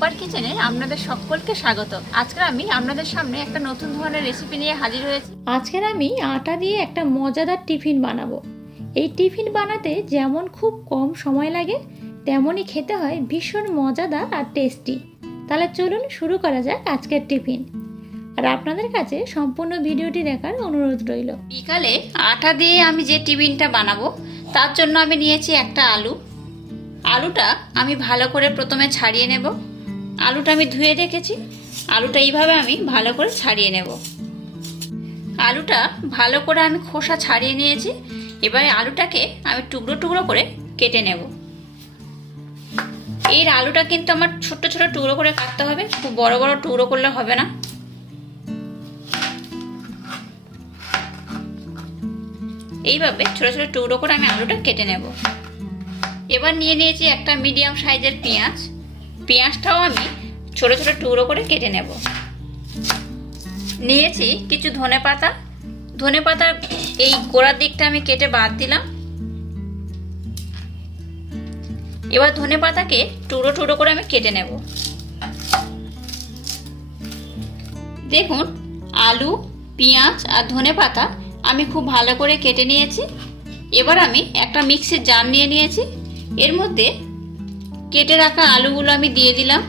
Pumper কিচেনে আপনাদের সকলকে স্বাগত। আজকে আমি আপনাদের সামনে একটা নতুন ধরনের রেসিপি নিয়ে হাজির হয়েছি। আজকের আমি আটা দিয়ে একটা মজাদার টিফিন বানাবো। এই টিফিন বানাতে যেমন খুব কম সময় লাগে, তেমনই খেতে হয় ভীষণ মজাদার আর টেস্টি। তাহলে চলুন শুরু করা যাক আজকের টিফিন। আর আপনাদের কাছে সম্পূর্ণ ভিডিওটি দেখার অনুরোধ রইল। বিকালে আটা দিয়ে আমি যে টিফিনটা বানাবো তার জন্য আমি নিয়েছি একটা আলু। আলুটা আমি ভালো করে প্রথমে ছাড়িয়ে নেব। আলুটা আমি ধুয়ে রেখেছি। আলুটা এইভাবে আমি ভালো করে ছাড়িয়ে নেব। আলুটা ভালো করে আমি খোসা ছাড়িয়ে নিয়েছি। এবারে আলুটাকে আমি টুকরো টুকরো করে কেটে নেব। এই আলুটা কিন্তু আমার ছোট ছোট টুকরো করে কাটতে হবে, খুব বড় বড় টুকরো করলে হবে না। এইভাবে ছোট ছোট টুকরো করে আমি আলুটা কেটে নেব। এবার নিয়ে নিয়েছি একটা মিডিয়াম সাইজের পেঁয়াজ। পেঁয়াজটাও আমি ছোট ছোট টুকরো করে কেটে নেব। নিয়েছি কিছু ধনেপাতা। ধনেপাতার এই গোড়ার দিকটা আমি কেটে বাদ দিলাম। এবার ধনেপাতাকে টুকরো টুকরো করে আমি কেটে নেব। দেখুন, আলু, পেঁয়াজ আর ধনেপাতা আমি খুব ভালো করে কেটে নিয়েছি। এবার আমি একটা মিক্সির জার নিয়ে নিয়েছি। এর মধ্যে কেটে রাখা আলুগুলো আমি দিয়ে দিলাম।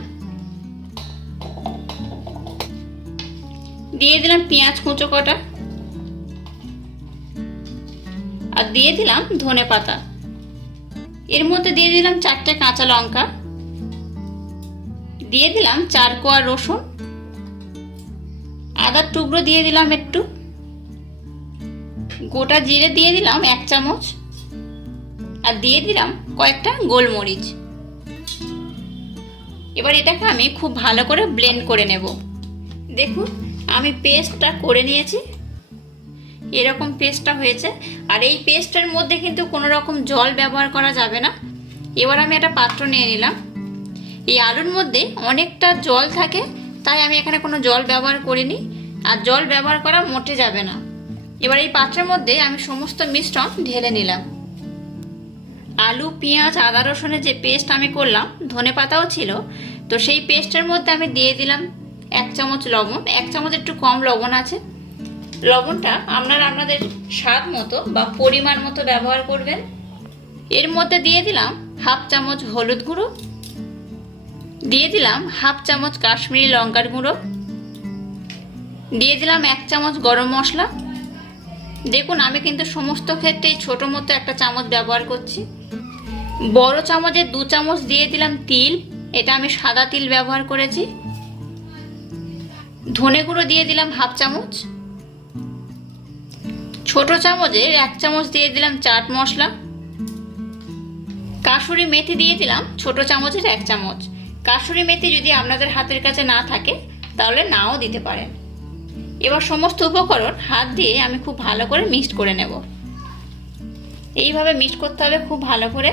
দিয়ে দিলাম পেঁয়াজ কুচো কটা, আর দিয়ে দিলাম ধনেপাতা। এর মধ্যে দিয়ে দিলাম 4টে কাঁচা লঙ্কা, দিয়ে দিলাম 4 কোয়া রসুন, আদার টুকরো দিয়ে দিলাম একটু, গোটা জিরে দিয়ে দিলাম 1 চামচ, আর দিয়ে দিলাম কয়েকটা গোলমরিচ। এবার এটাকে আমি খুব ভালো করে ব্লেন্ড করে নেব। দেখুন, আমি পেস্টটা করে নিয়েছি। এরকম পেস্টটা হয়েছে। আর এই পেস্টের মধ্যে কিন্তু কোনো রকম জল ব্যবহার করা যাবে না। এবার আমি একটা পাত্র নিয়ে নিলাম। এই আলুর মধ্যে অনেকটা জল থাকে, তাই আমি এখানে কোনো জল ব্যবহার করিনি, আর জল ব্যবহার করা মোটে যাবে না। এবার এই পাত্রের মধ্যে আমি সমস্ত মিশ্রণ ঢেলে নিলাম। আলু, পেঁয়াজ, আদা রসুনের যে পেস্ট আমি করলাম, ধনেপাতাও ছিল, তো সেই পেস্টের মধ্যে আমি দিয়ে দিলাম 1 চামচ লবণ। 1 চামচ একটু কম লবণ আছে। লবণটা আপনারা আপনাদের স্বাদ মতো বা পরিমাণ মতো ব্যবহার করবেন। এর মধ্যে দিয়ে দিলাম 1/2 চামচ হলুদ গুঁড়ো, দিয়ে দিলাম 1/2 চামচ কাশ্মীরি লঙ্কার গুঁড়ো, দিয়ে দিলাম 1 চামচ গরম মশলা। দেখুন, আমি কিন্তু সমস্ত ক্ষেত্রেই ছোট মতো একটা চামচ ব্যবহার করছি। বড় চামচের 2 চামচ দিয়ে দিলাম তিল। এটা আমি সাদা তিল ব্যবহার করেছি। ধনে গুঁড়ো দিয়ে দিলাম 1/2 চামচ। ছোট চামচের 1 চামচ দিয়ে দিলাম চাট মশলা। কাসুরি মেথি দিয়ে দিলাম ছোট চামচের 1 চামচ। কাসুরি মেথি যদি আপনাদের হাতের কাছে না থাকে তাহলে নাও দিতে পারেন। এবার সমস্ত উপকরণ হাত দিয়ে আমি খুব ভালো করে মিক্সড করে নেব। এইভাবে মিক্সড করতে হবে খুব ভালো করে।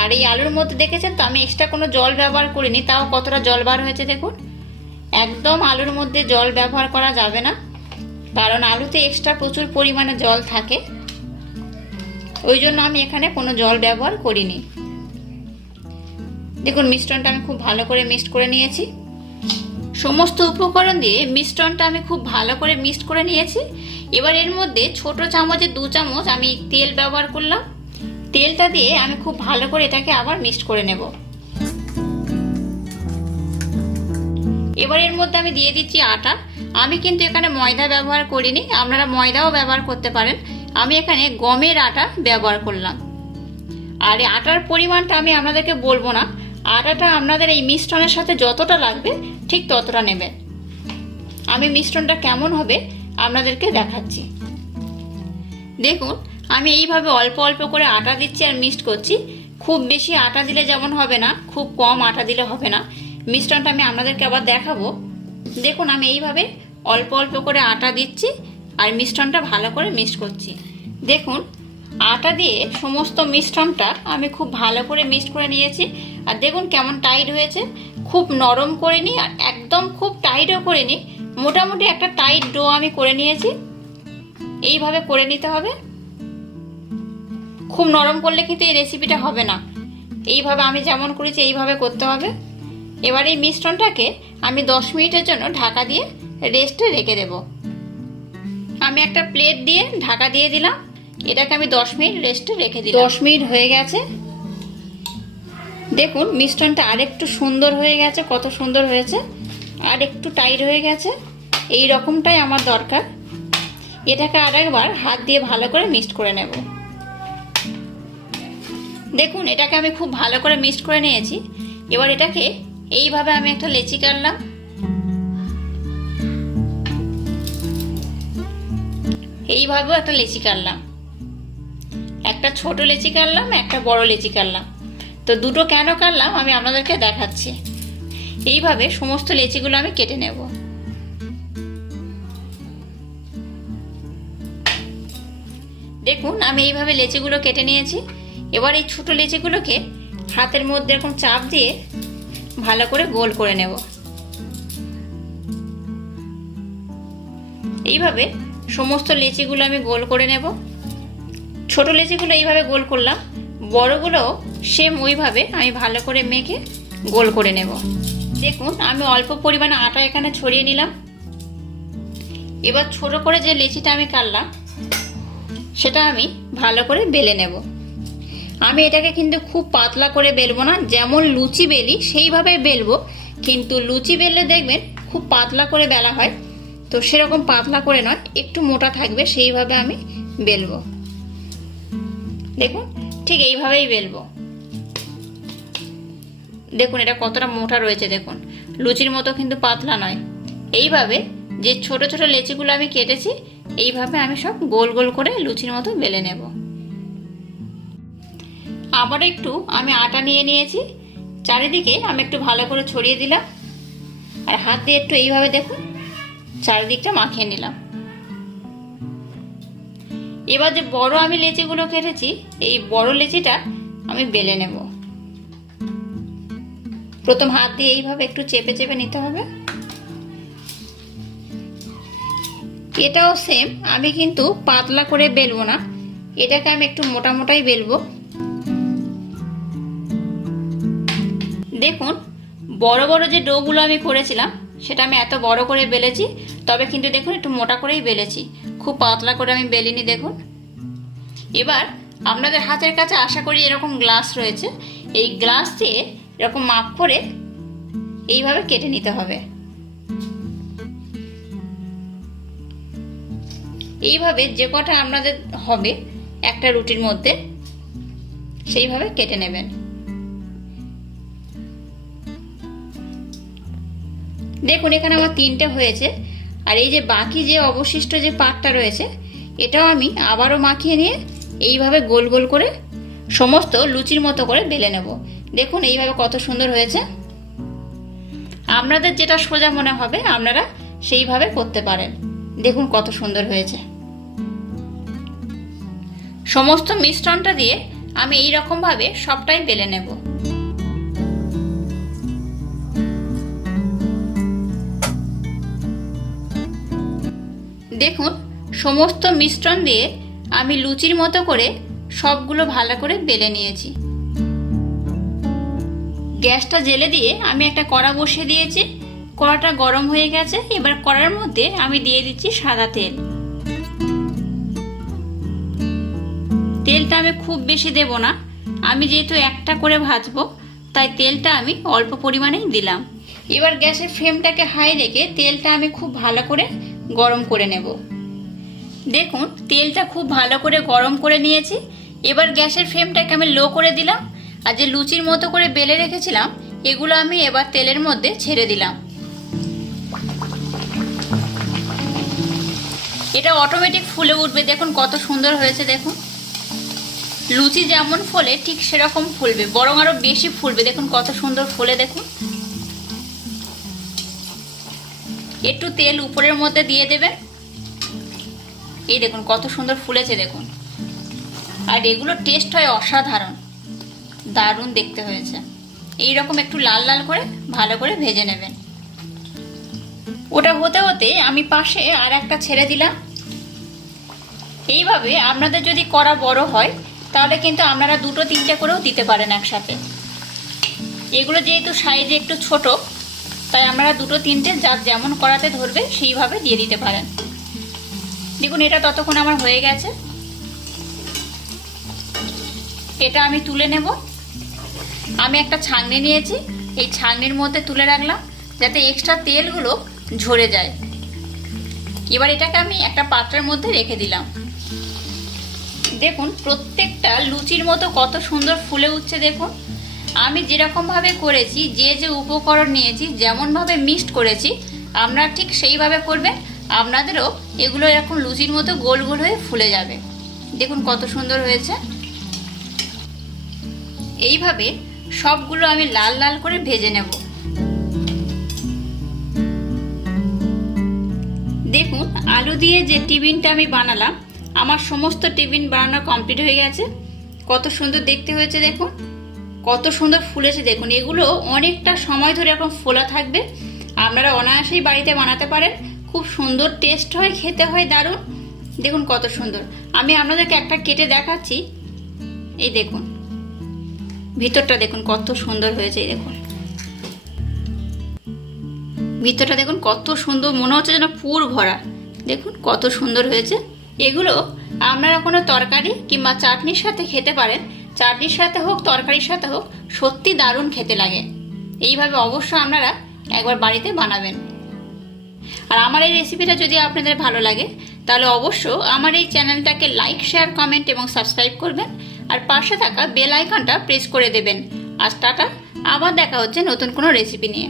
আর এই আলুর মধ্যে দেখেছেন তো আমি এক্সট্রা কোনো জল ব্যবহার করিনি, তাও কতটা জল বার হয়েছে দেখুন। একদম আলুর মধ্যে জল ব্যবহার করা যাবে না, কারণ আলুতে এক্সট্রা প্রচুর পরিমাণে জল থাকে। ওই জন্য আমি এখানে কোনো জল ব্যবহার করিনি। দেখুন, মিশ্রণটা আমি খুব ভালো করে মিক্সড করে নিয়েছি। সমস্ত উপকরণ দিয়ে মিশ্রণটা আমি খুব ভালো করে মিক্সড করে নিয়েছি। এবার এর মধ্যে ছোট চামচের 2 চামচ আমি তেল ব্যবহার করলাম। তেলটা দিয়ে আমি খুব ভালো করে এটাকে আবার মিক্সড করে নেব। এবার এর মধ্যে আমি দিয়ে দিচ্ছি আটা। আমি কিন্তু এখানে ময়দা ব্যবহার করিনি, আপনারা ময়দাও ব্যবহার করতে পারেন। আমি এখানে গমের আটা ব্যবহার করলাম। আর এই আটার পরিমাণটা আমি আপনাদেরকে বলবো না। আটাটা আপনাদের এই মিশ্রণের সাথে যতটা লাগবে ঠিক ততটা নেবেন। আমি মিশ্রণটা কেমন হবে আপনাদেরকে দেখাচ্ছি। দেখুন, আমি এইভাবে অল্প অল্প করে আটা দিচ্ছি আর মিক্সড করছি। খুব বেশি আটা দিলে যেমন হবে না, খুব কম আটা দিলে হবে না। মিশ্রণটা আমি আপনাদেরকে আবার দেখাবো। দেখুন, আমি এইভাবে অল্প অল্প করে আটা দিচ্ছি আর মিশ্রণটা ভালো করে মিক্সড করছি। দেখুন, আটা দিয়ে সমস্ত মিশ্রণটা আমি খুব ভালো করে মিক্সড করে নিয়েছি। আর দেখুন কেমন টাইট হয়েছে। খুব নরম করিনি আর একদম খুব টাইটও করিনি, মোটামুটি একটা টাইট ডো আমি করে নিয়েছি। এইভাবে করে নিতে হবে। খুব নরম করলে কিন্তু এই রেসিপিটা হবে না। এইভাবে আমি যেমন করেছি এইভাবে করতে হবে। এবার এই মিশ্রণটাকে আমি 10 মিনিটের জন্য ঢাকা দিয়ে রেস্টে রেখে দেব। আমি একটা প্লেট দিয়ে ঢাকা দিয়ে দিলাম, এটাকে আমি 10 মিনিট রেস্টে রেখে দিলাম। 10 মিনিট হয়ে গেছে, দেখুন মিশ্রণটা আরেকটু সুন্দর হয়ে গেছে, কত সুন্দর হয়েছে, আর একটু টাইট হয়ে গেছে, এই রকমটাই আমার দরকার। এটাকে আরেকবার হাত দিয়ে ভালো করে মিক্সড করে নেব। দেখুন এটাকে আমি খুব ভালো করে মিক্সড করে নিয়েছি। এবার এটাকে এইভাবে আমি একটা লেচি কাটলাম, এইভাবেও একটা লেচি কাটলাম, একটা ছোট লেচি কাটলাম, একটা বড় লেচি কাটলাম। তো দুটো কেন কাটলাম আমি আপনাদেরকে দেখাচ্ছি। এইভাবে সমস্ত লেচিগুলো আমি কেটে নেব। দেখুন আমি এইভাবে লেচিগুলো কেটে নিয়েছি। এবার এই ছোট লেচিগুলোকে হাতের মধ্যে এরকম চাপ দিয়ে ভালো করে গোল করে নেব। এইভাবে সমস্ত লেচিগুলো আমি গোল করে নেব। ছোট লেচিগুলো এইভাবে গোল করলাম, বড়গুলো সেম ওইভাবে আমি ভালো করে মেখে গোল করে নেব। দেখুন আমি অল্প পরিমাণে আটা এখানে ছড়িয়ে নিলাম। এবার ছোট করে যে লেচিটা আমি কাটলাম সেটা আমি ভালো করে বেলে নেব। আমি এটাকে কিন্তু খুব পাতলা করে বেলবো না, যেমন লুচি বেলি সেইভাবে বেলবো, কিন্তু লুচি বেললে দেখবেন খুব পাতলা করে বেলা হয়, তো সেরকম পাতলা করে নয়, একটু মোটা থাকবে সেইভাবে আমি বেলবো। দেখুন ঠিক এইভাবেই বেলবো। দেখুন এটা কতটা মোটা রয়েছে, দেখুন লুচির মতো কিন্তু পাতলা নয়। এইভাবে যে ছোট ছোট লেচিগুলো আমি কেটেছি এইভাবে আমি সব গোল গোল করে লুচির মতো বেলে নেব। আবার একটু আমি আটা নিয়ে নিয়েছি, চারিদিকে আমি একটু ভালো করে ছড়িয়ে দিলাম, আর হাত দিয়ে একটু এইভাবে দেখুন চারিদিকটা মাখিয়ে নিলাম। এবার যে বড় আমি লেচিগুলো কেটেছি এই বড় লেচিটা আমি বেলে নেব। প্রথম হাত দিয়ে এইভাবে একটু চেপে চেপে নিতে হবে। এটাও সেম, আমি কিন্তু পাতলা করে বেলবো না, এটাকে আমি একটু মোটা মোটাই বেলবো। দেখুন বড় বড় যে ডোগুলো আমি করেছিলাম সেটা আমি এত বড় করে বেলেছি, তবে কিন্তু দেখুন একটু মোটা করেই বেলেছি, খুব পাতলা করে আমি বেলিনি। দেখুন এবার আপনাদের হাতের কাছে আশা করি এরকম গ্লাস রয়েছে, এই গ্লাস দিয়ে এরকম মাপ করে এইভাবে কেটে নিতে হবে। এইভাবে যে কটা আপনাদের হবে একটা রুটির মধ্যে সেইভাবে কেটে নেবেন। দেখুন এখানে আমার 3টে হয়েছে, আর এই যে বাকি যে অবশিষ্ট যে পাটটা রয়েছে এটাও আমি আবারও মাখিয়ে নিয়ে এইভাবে গোল গোল করে সমস্ত লুচির মতো করে বেলে নেব। দেখুন এইভাবে কত সুন্দর হয়েছে। আপনাদের যেটা সোজা মনে হবে আপনারা সেইভাবে করতে পারেন। দেখুন কত সুন্দর হয়েছে। সমস্ত মিশ্রণটা দিয়ে আমি এই রকম ভাবে সবটাই বেলে নেব। দেখুন সমস্ত মিশ্রণ দিয়ে আমি লুচির মতো করে সবগুলো ভালো করে বেলে নিয়েছি। গ্যাসটা জেলে দিয়ে আমি একটা কড়া বসিয়ে দিয়েছি, কড়াটা গরম হয়ে গেছে। এবার কড়ার মধ্যে আমি দিয়ে দিচ্ছি সাদা তেল। তেলটা আমি খুব বেশি দেব না, আমি যেহেতু একটা করে ভাজবো তাই তেলটা আমি অল্প পরিমাণেই দিলাম। এবার গ্যাসের ফ্লেমটাকে হাই রেখে তেলটা আমি খুব ভালো করে গরম করে নেব। দেখুন তেলটা খুব ভালো করে গরম করে নিয়েছি। এবার গ্যাসের ফ্লেমটাকে আমি লো করে দিলাম, আর যে লুচির মতো করে বেলে রেখেছিলাম এগুলো আমি এবার তেলের মধ্যে ছেড়ে দিলাম। এটা অটোমেটিক ফুলে উঠবে। দেখুন কত সুন্দর হয়েছে। দেখুন লুচি যেমন ফোলে ঠিক সেরকম ফুলবে, বরং আরো বেশি ফুলবে। দেখুন কত সুন্দর ফুলে। দেখুন একটু তেল উপরের মধ্যে দিয়ে দেবেন। এই দেখুন কত সুন্দর ফুলেছে। দেখুন আর এগুলো টেস্ট হয় অসাধারণ, দারুণ দেখতে হয়েছে। এই রকম একটু লাল লাল করে ভালো করে ভেজে নেবেন। ওটা হতে হতে আমি পাশে আর একটা ছেড়ে দিলাম। এইভাবে আপনাদের যদি কড়া বড় হয় তাহলে কিন্তু আপনারা 2-3টে করেও দিতে পারেন একসাথে। এগুলো যেহেতু সাইজে একটু ছোট, তাই আপনারা দুটো তিনটে যার যেমন কড়াতে ধরবে সেইভাবে দিয়ে দিতে পারেন। দেখুন এটা ততক্ষণ আমার হয়ে গেছে, এটা আমি তুলে নেব। আমি একটা ছাঁকনি নিয়েছি, এই ছাঁকনির মধ্যে তুলে রাখলাম যাতে এক্সট্রা তেলগুলো ঝরে যায়। এবার এটাকে আমি একটা পাত্রের মধ্যে রেখে দিলাম। দেখুন প্রত্যেকটা লুচির মতো কত সুন্দর ফুলে উঠছে। দেখুন আমি যেরকমভাবে করেছি, যে যে উপকরণ নিয়েছি, যেমনভাবে মিক্সড করেছি, আপনারা ঠিক সেইভাবে করবেন। আপনাদেরও এগুলো এরকম লুচির মতো গোল গোল হয়ে ফুলে যাবে। দেখুন কত সুন্দর হয়েছে। এইভাবে সবগুলো আমি লাল লাল করে ভেজে নেব। দেখুন আলু দিয়ে যে টিফিনটা আমি বানালাম, আমার সমস্ত টিফিন বানানো কমপ্লিট হয়ে গেছে। কত সুন্দর দেখতে হয়েছে, দেখুন কত সুন্দর ফুলেছে। দেখুন এগুলো অনেকটা সময় ধরে এরকম ফোলা থাকবে। আপনারা অনায়াসেই বাড়িতে বানাতে পারেন, খুব সুন্দর টেস্ট হয়, খেতে হয় দারুণ। দেখুন কত সুন্দর। আমি আপনাদেরকে একটা কেটে দেখাচ্ছি। এই দেখুন ভিতরটা দেখুন কত সুন্দর হয়েছে। এই দেখুন ভিতরটা দেখুন কত সুন্দর, মনে হচ্ছে যেন পুর ভরা। দেখুন কত সুন্দর হয়েছে। এগুলো আপনারা কোনো তরকারি কিংবা চাটনির সাথে খেতে পারেন। চাটনির সাথে হোক, তরকারির সাথে হোক, সত্যি দারুণ খেতে লাগে। এইভাবে অবশ্য আপনারা একবার বাড়িতে বানাবেন। আর আমার এই রেসিপিটা যদি আপনাদের ভালো লাগে তাহলে অবশ্য আমার এই চ্যানেলটাকে লাইক, শেয়ার, কমেন্ট এবং সাবস্ক্রাইব করবেন। আর পাশে থাকা বেল আইকনটা প্রেস করে দেবেন। আজ টাটা, আবার দেখা হচ্ছে নতুন কোনো রেসিপি নিয়ে।